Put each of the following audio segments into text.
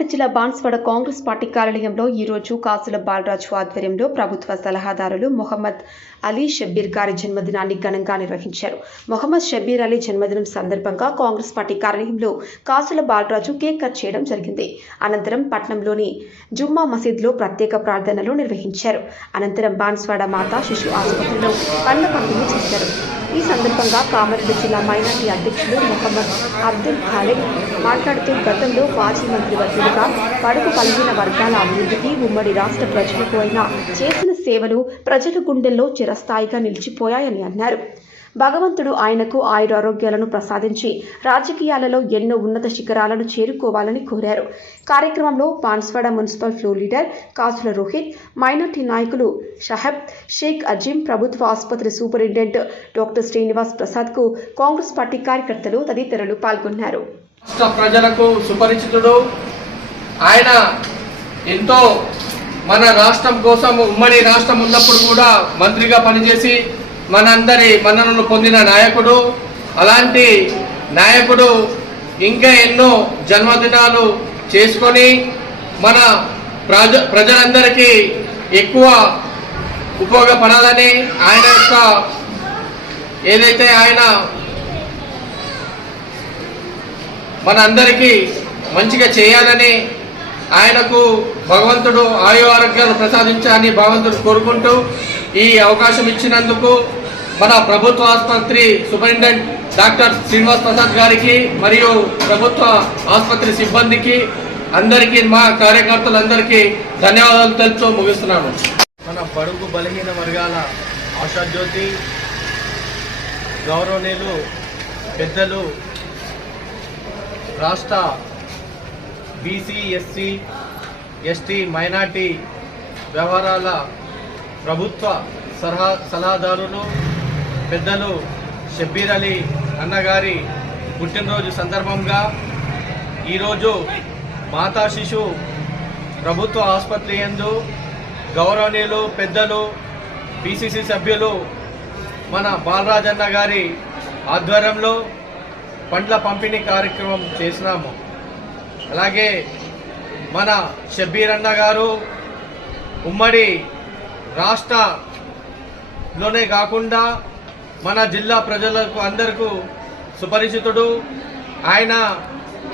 జిల్లా బాన్స్వాడ కాంగ్రెస్ పార్టీ కార్యాలయంలో ఈ రోజు కాసుల బాలరాజు ఆధ్వర్యంలో ప్రభుత్వ సలహాదారులు మొహమ్మద్ అలీ షబ్బీర్ గారి జన్మదినాన్ని ఘనంగా నిర్వహించారు. మొహమ్మద్ షబ్బీర్ అలీ జన్మదినం సందర్భంగా కాంగ్రెస్ పార్టీ కార్యాలయంలో కాసుల బాలరాజు కేక్ కట్ చేయడం జరిగింది. అనంతరం పట్నంలోని జుమ్మా మసీద్లో ప్రత్యేక ప్రార్థనలు నిర్వహించారు. అనంతరం బాన్స్వాడ మాతా శిశు ఆసుపత్రిలో పండ్ల పంపిణీ చేశారు. ఈ సందర్భంగా కామారెడ్డి జిల్లా మైనార్టీ అధ్యక్షుడు మొహమ్మద్ అబ్దుల్ ఖాలిక్ మాట్లాడుతూ గతంలో మాజీ మంత్రివర్యులుగా పడుగు బలహీన వర్గాల అభివృద్ధికి ఉమ్మడి రాష్ట్ర ప్రజలకు అయినా చేసిన సేవలు ప్రజల గుండెల్లో చిరస్థాయిగా నిలిచిపోయాయని అన్నారు. భగవంతుడు ఆయనకు ఆయురారోగ్యాలను ప్రసాదించి రాజకీయాలలో ఎన్నో ఉన్నత శిఖరాలను చేరుకోవాలని కోరారు. కార్యక్రమంలో పాన్స్వాడ మున్సిపల్ ఫ్లోర్ లీడర్ కాసుల రోహిత్ మైనార్టీ నాయకులు షహబ్ షేక్ అజీం ప్రభుత్వ ఆసుపత్రి సూపరింటెండెంట్ డాక్టర్ శ్రీనివాస్ ప్రసాద్కు కాంగ్రెస్ పార్టీ కార్యకర్తలు తదితరులు పాల్గొన్నారు. రాష్ట్ర ప్రజలకు సుపరిచితుడు. ఆయన ఎంతో మన రాష్ట్రం కోసం ఉమ్మడి రాష్ట్రం ఉన్నప్పుడు కూడా మంత్రిగా పనిచేసి మనందరి మన్ననలు పొందిన నాయకుడు. అలాంటి నాయకుడు ఇంకా ఎన్నో జన్మదినాలు చేసుకొని మన ప్రజ ప్రజలందరికీ ఎక్కువ ఉపయోగపడాలని ఆయన యొక్క ఏదైతే ఆయన మన అందరికీ మంచిగా చేయాలని ఆయనకు భగవంతుడు ఆయు ఆరోగ్యాలు ప్రసాదించాలని భగవంతుడు కోరుకుంటూ ఈ అవకాశం ఇచ్చినందుకు మన ప్రభుత్వ ఆసుపత్రి సూపరింటెండెంట్ డాక్టర్ శ్రీనివాస్ ప్రసాద్ గారికి మరియు ప్రభుత్వ ఆసుపత్రి సిబ్బందికి అందరికీ మా కార్యకర్తలందరికీ ధన్యవాదాలు తెలుపుతూ ముగిస్తున్నాను. మన బడుగు బలహీన వర్గాల ఆశాజ్యోతి గౌరవనీయులు పెద్దలు రాష్ట్ర బీసీ ఎస్సీ ఎస్టీ మైనార్టీ వ్యవహారాల ప్రభుత్వ సలహా సలహాదారులు పెద్దలు షబ్బీర్ అలీ అన్నగారి పుట్టినరోజు సందర్భంగా ఈరోజు మాతా శిశు ప్రభుత్వ ఆసుపత్రి యందు గౌరవనీయులు పెద్దలు పిసిసి సభ్యులు మన బాలరాజన్న గారి ఆధ్వర్యంలో పండ్ల పంపిణీ కార్యక్రమం చేసినాము. అలాగే మన షబ్బీర్ అన్న గారు ఉమ్మడి రాష్ట్రలోనే కాకుండా మన జిల్లా ప్రజలకు అందరికీ సుపరిచితుడు. ఆయన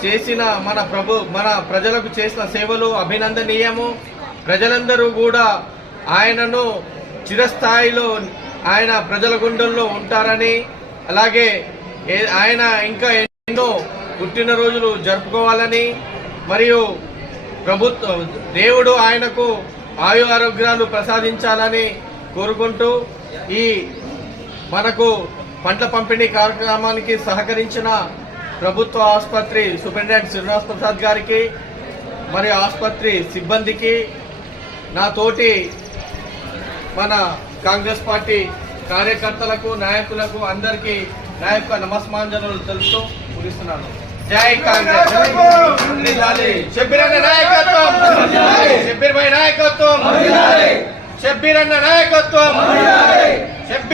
చేసిన మన ప్రభు మన ప్రజలకు చేసిన సేవలు అభినందనీయము. ప్రజలందరూ కూడా ఆయనను చిరస్థాయిలో ఆయన ప్రజల గుండెల్లో ఉంటారని అలాగే ఏ- ఆయన ఇంకా ఎన్నో పుట్టినరోజులు జరుపుకోవాలని మరియు ప్రభుత్వ దేవుడు ఆయనకు ఆయు ఆరోగ్యాలు ప్రసాదించాలని కోరుకుంటూ ఈ మనకు పంట పంపిణీ కార్యక్రమానికి సహకరించిన ప్రభుత్వ ఆసుపత్రి సూపరింటెండెంట్ శ్రీనివాస్ ప్రసాద్ గారికి మరియు ఆసుపత్రి సిబ్బందికి నా తోటి మన కాంగ్రెస్ పార్టీ కార్యకర్తలకు నాయకులకు అందరికీ నా యొక్క తెలుస్తూ ముగిస్తున్నాను. జై కాంగ్రెస్! షబ్బీర్ భాయ్ నాయకత్వం. షబ్బీర్ అన్న నాయకత్వం.